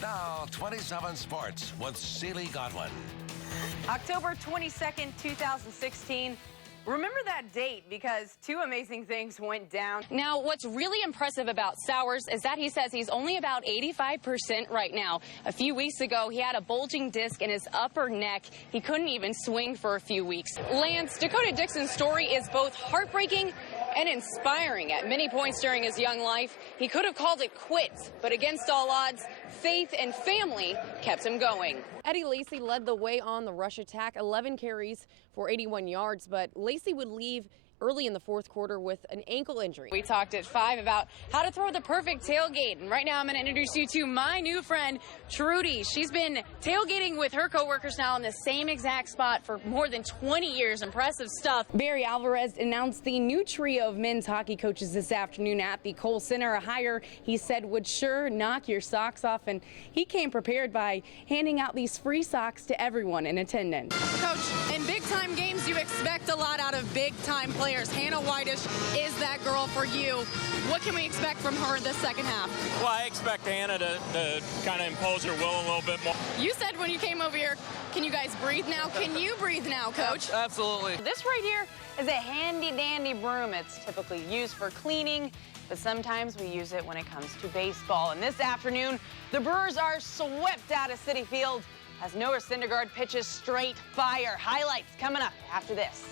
Now, 27 Sports with Cealey Godwin. October 22nd, 2016. Remember that date because two amazing things went down. Now, what's really impressive about Sowers is that he says he's only about 85% right now. A few weeks ago, he had a bulging disc in his upper neck. He couldn't even swing for a few weeks. Lance, Dakota Dixon's story is both heartbreaking and inspiring. At many points during his young life, he could have called it quits, but against all odds, faith and family kept him going. Eddie Lacy led the way on the rush attack, 11 carries for 81 yards, but Lacy would leave early in the fourth quarter with an ankle injury. We talked at 5 about how to throw the perfect tailgate, and right now I'm going to introduce you to my new friend, Trudy. She's been tailgating with her coworkers now in the same exact spot for more than 20 years. Impressive stuff. Barry Alvarez announced the new trio of men's hockey coaches this afternoon at the Kohl Center, a hire he said would sure knock your socks off, and he came prepared by handing out these free socks to everyone in attendance. Coach, in big-time games, you expect a lot out of big-time players. Hannah Whitish is that girl for you. What can we expect from her this second half? Well, I expect Hannah to kind of impose her will a little bit more. You said when you came over here, can you guys breathe now? Can you breathe now, Coach? Absolutely. This right here is a handy-dandy broom. It's typically used for cleaning, but sometimes we use it when it comes to baseball. And this afternoon, the Brewers are swept out of Citi Field as Noah Syndergaard pitches straight fire. Highlights coming up after this.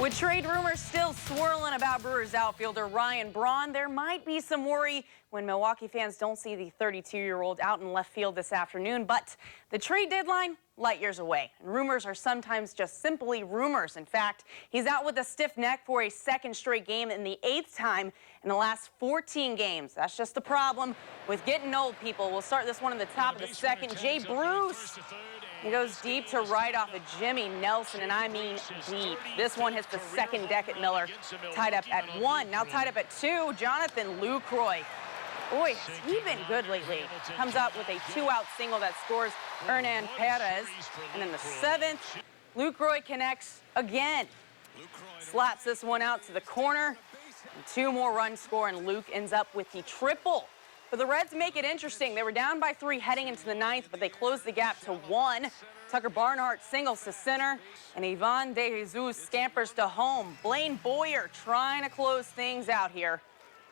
With trade rumors still swirling about Brewers outfielder Ryan Braun, there might be some worry when Milwaukee fans don't see the 32-year-old out in left field this afternoon. But the trade deadline, light years away. And rumors are sometimes just simply rumors. In fact, he's out with a stiff neck for a second straight game in the 8th time in the last 14 games. That's just the problem with getting old, people. We'll start this one in the top of the second. Jay Bruce. He goes deep to right off of Jimmy Nelson, and I mean deep. This one hits the second deck at Miller, tied up at 1. Now tied up at 2, Jonathan Lucroy. Boy, has he been good lately. Comes up with a 2-out single that scores Hernan Perez. And in the 7th, Lucroy connects again. Slaps this one out to the corner. And 2 more runs score, and Luke ends up with the triple. But the Reds make it interesting. They were down by 3 heading into the 9th, but they closed the gap to 1. Tucker Barnhart singles to center, and Ivan De Jesus scampers to home. Blaine Boyer trying to close things out here.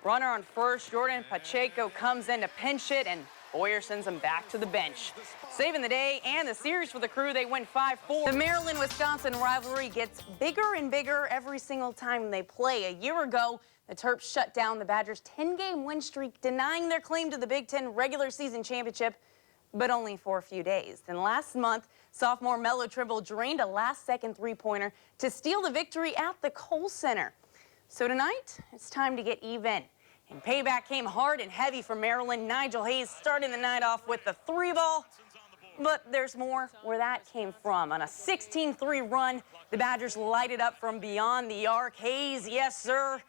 Runner on first, Jordan Pacheco comes in to pinch it, and Boyer sends him back to the bench. Saving the day and the series for the Crew, they win 5-4. The Maryland-Wisconsin rivalry gets bigger and bigger every single time they play. A year ago, the Terps shut down the Badgers' 10-game win streak, denying their claim to the Big Ten regular season championship, but only for a few days. Then last month, sophomore Melo Trimble drained a last-second three-pointer to steal the victory at the Kohl Center. So tonight, it's time to get even. And payback came hard and heavy for Maryland. Nigel Hayes starting the night off with the 3-ball. But there's more where that came from. On a 16-3 run, the Badgers lighted up from beyond the arc. Hayes, yes, sir.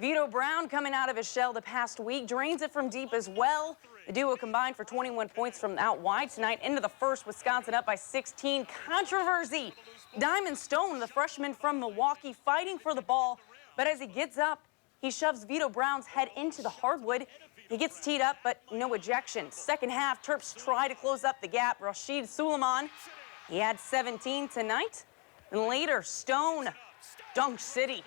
Vito Brown coming out of his shell the past week, drains it from deep as well. The duo combined for 21 points from out wide tonight. Into the first, Wisconsin up by 16. Controversy. Diamond Stone, the freshman from Milwaukee, fighting for the ball. But as he gets up, he shoves Vito Brown's head into the hardwood. He gets teed up, but no ejection. Second half, Terps try to close up the gap. Rashid Suleiman, he had 17 tonight. And later, Stone, Dunk City,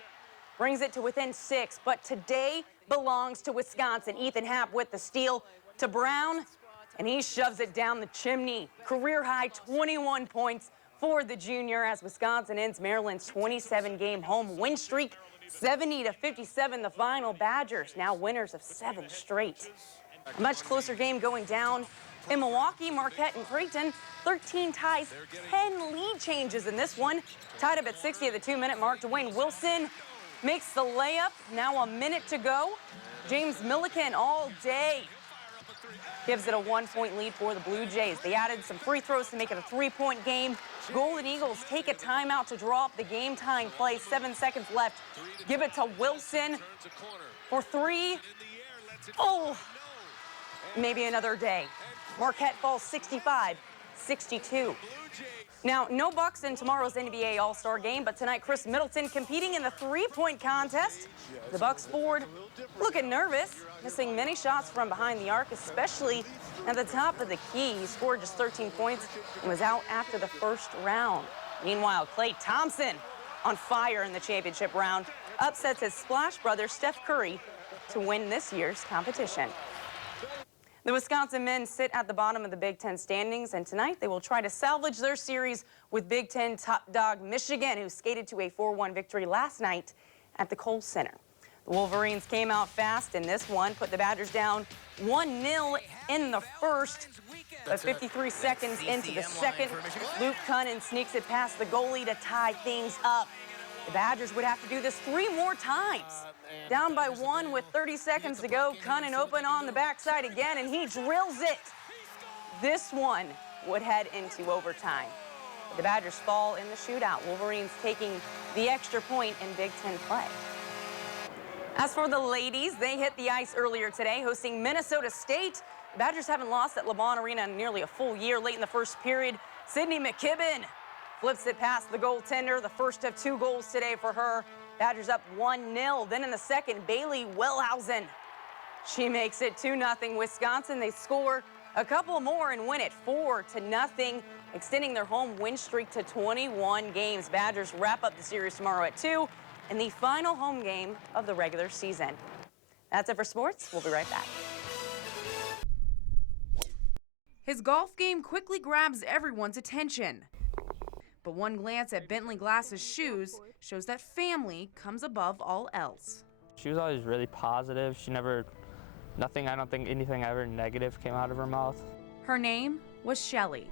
brings it to within 6. But today belongs to Wisconsin. Ethan Happ with the steal to Brown, and he shoves it down the chimney. Career-high 21 points for the junior as Wisconsin ends Maryland's 27-game home win streak. 70-57 the final. Badgers now winners of 7 straight. A much closer game going down in Milwaukee. Marquette and Creighton, 13 ties, 10 lead changes in this one. Tied up at 60 at the 2-minute mark. Dwayne Wilson makes the layup. Now a minute to go. James Milliken all day gives it a 1-point lead for the Blue Jays. They added some free throws to make it a 3-point game. Golden Eagles take a timeout to draw up the game-tying play. 7 seconds left. Give it to Wilson for 3. Oh, maybe another day. Marquette falls 65-62. Now, no Bucks in tomorrow's NBA All-Star game, but tonight Chris Middleton competing in the three-point contest. The Bucks forward looking nervous, missing many shots from behind the arc, especially at the top of the key. He scored just 13 points and was out after the first round. Meanwhile, Klay Thompson on fire in the championship round, upsets his splash brother Steph Curry to win this year's competition. The Wisconsin men sit at the bottom of the Big Ten standings, and tonight they will try to salvage their series with Big Ten top dog Michigan, who skated to a 4-1 victory last night at the Kohl Center. The Wolverines came out fast in this one, put the Badgers down 1-0 in the first. But 53 seconds into the second, Luke Cunnin sneaks it past the goalie to tie things up. The Badgers would have to do this 3 more times. Down by 1 with 30 seconds to go, Cunnin open on the backside again, and he drills it. This one would head into overtime. The Badgers fall in the shootout. Wolverines taking the extra point in Big Ten play. As for the ladies, they hit the ice earlier today, hosting Minnesota State. The Badgers haven't lost at LeBron Arena in nearly a full year. Late in the first period, Sydney McKibben flips it past the goaltender, the first of 2 goals today for her. Badgers up 1-0. Then in the second, Bailey Wellhausen. She makes it 2-0 Wisconsin. They score a couple more and win it 4-0, extending their home win streak to 21 games. Badgers wrap up the series tomorrow at 2 in the final home game of the regular season. That's it for sports. We'll be right back. His golf game quickly grabs everyone's attention. But one glance at Bentley Glass's shoes shows that family comes above all else. She was always really positive. She never, I don't think anything ever negative came out of her mouth. Her name was Cealey.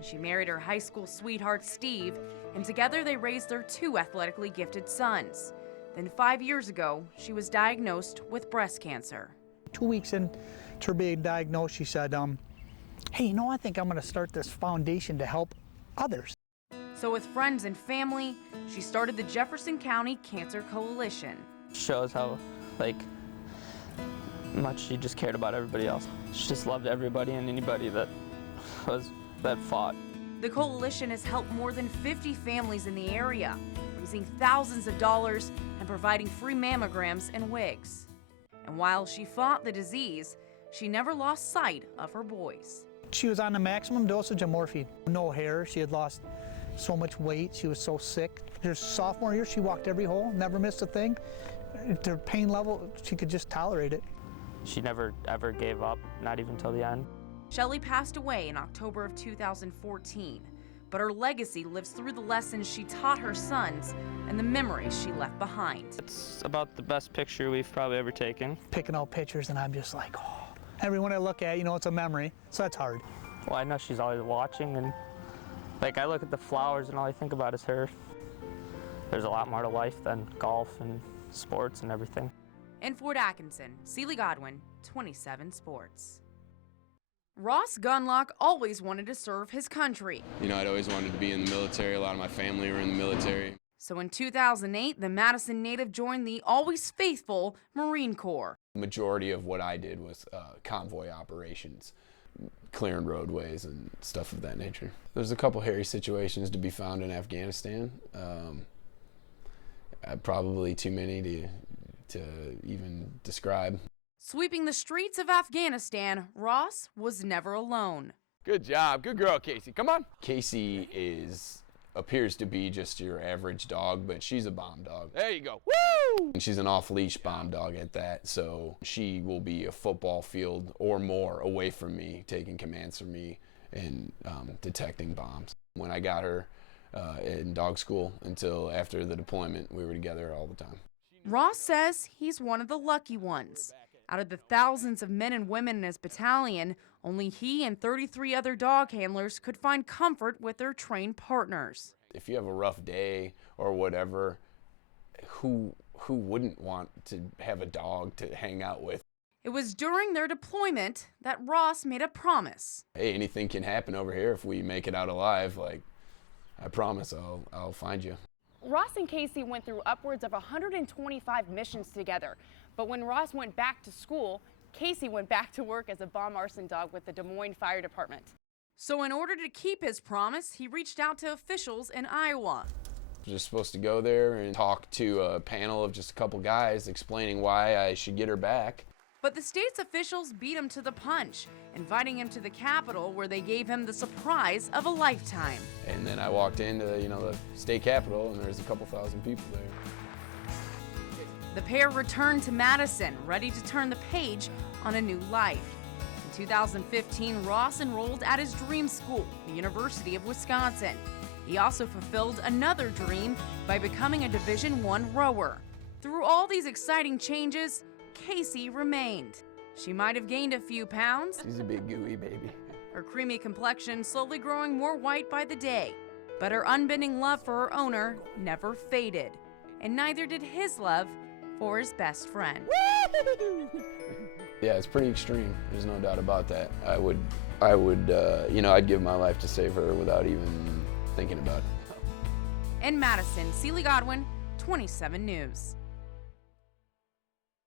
She married her high school sweetheart, Steve, and together they raised their 2 athletically gifted sons. Then 5 years ago, she was diagnosed with breast cancer. 2 weeks into her being diagnosed, she said, hey, I think I'm going to start this foundation to help others. So with friends and family, she started the Jefferson County Cancer Coalition. Shows how, much she just cared about everybody else. She just loved everybody and anybody that fought. The coalition has helped more than 50 families in the area, raising thousands of dollars and providing free mammograms and wigs. And while she fought the disease, she never lost sight of her boys. She was on the maximum dosage of morphine. No hair. She had lost so much weight. She was so sick. Her sophomore year, she walked every hole, never missed a thing. Her pain level, she could just tolerate it. She never ever gave up, not even till the end. Cealey passed away in October of 2014, but her legacy lives through the lessons she taught her sons and the memories she left behind. It's about the best picture we've probably ever taken. Picking out pictures, and I'm just like, oh. Everyone I look at, it's a memory, so that's hard. Well, I know she's always watching, and I look at the flowers and all I think about is her. There's a lot more to life than golf and sports and everything. In Fort Atkinson, Cealey Godwin, 27 Sports. Ross Gunlock always wanted to serve his country. I'd always wanted to be in the military. A lot of my family were in the military. So in 2008, the Madison native joined the always faithful Marine Corps. The majority of what I did was convoy operations, clearing roadways and stuff of that nature. There's a couple hairy situations to be found in Afghanistan. Probably too many to even describe. Sweeping the streets of Afghanistan, Ross was never alone. Good job. Good girl, Casey. Come on. Casey appears to be just your average dog, but she's a bomb dog. There you go. Woo! And she's an off-leash bomb dog at that, so she will be a football field or more away from me, taking commands from me and detecting bombs. When I got her in dog school until after the deployment, we were together all the time. Ross says he's one of the lucky ones. Out of the thousands of men and women in his battalion, only he and 33 other dog handlers could find comfort with their trained partners. If you have a rough day or whatever, who wouldn't want to have a dog to hang out with? It was during their deployment that Ross made a promise. Hey, anything can happen over here if we make it out alive. I promise I'll find you. Ross and Casey went through upwards of 125 missions together. But when Ross went back to school, Casey went back to work as a bomb arson dog with the Des Moines Fire Department. So in order to keep his promise, he reached out to officials in Iowa. Just supposed to go there and talk to a panel of just a couple guys explaining why I should get her back. But the state's officials beat him to the punch, inviting him to the Capitol where they gave him the surprise of a lifetime. And then I walked into, the state capitol, and there's a couple thousand people there. The pair returned to Madison, ready to turn the page on a new life. In 2015, Ross enrolled at his dream school, the University of Wisconsin. He also fulfilled another dream by becoming a Division I rower. Through all these exciting changes, Casey remained. She might have gained a few pounds. She's a big gooey baby. Her creamy complexion slowly growing more white by the day. But her unbending love for her owner never faded. And neither did his love for his best friend. Yeah, it's pretty extreme. There's no doubt about that. I'd give my life to save her without even thinking about it. In Madison, Cealey Godwin, 27 News.